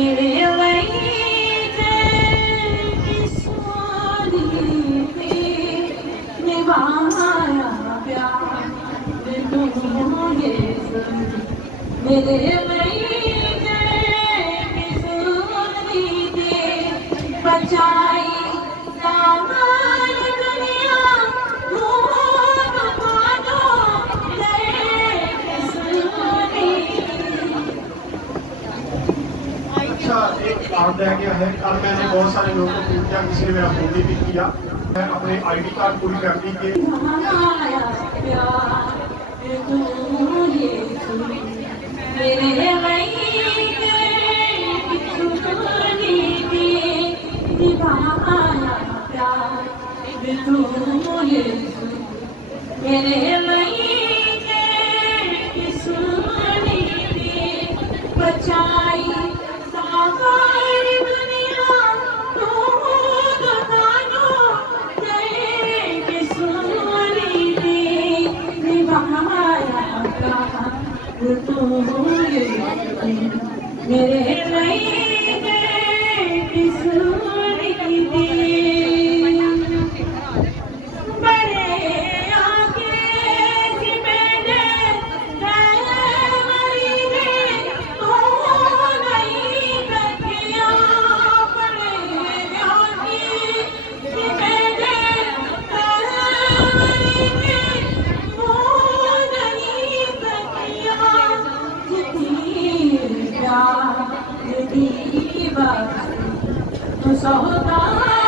मेरे लईते किस्वानी पे निभाया प्यार तुझे मेरे लईते किस्वानी पे बचाई सारी दुनिया भूत मानो अच्छा, एक कार्ड रह गया है। कल मैंने बहुत सारे लोगों को पूछा, किसी ने मेरा फोन भी किया। मैं अपने आईडी कार्ड पूरी फैमिली के बचाई सारी दुनिया दूध खानो के सोनी दे निभाया मेरे लिए सोनी दे सौदा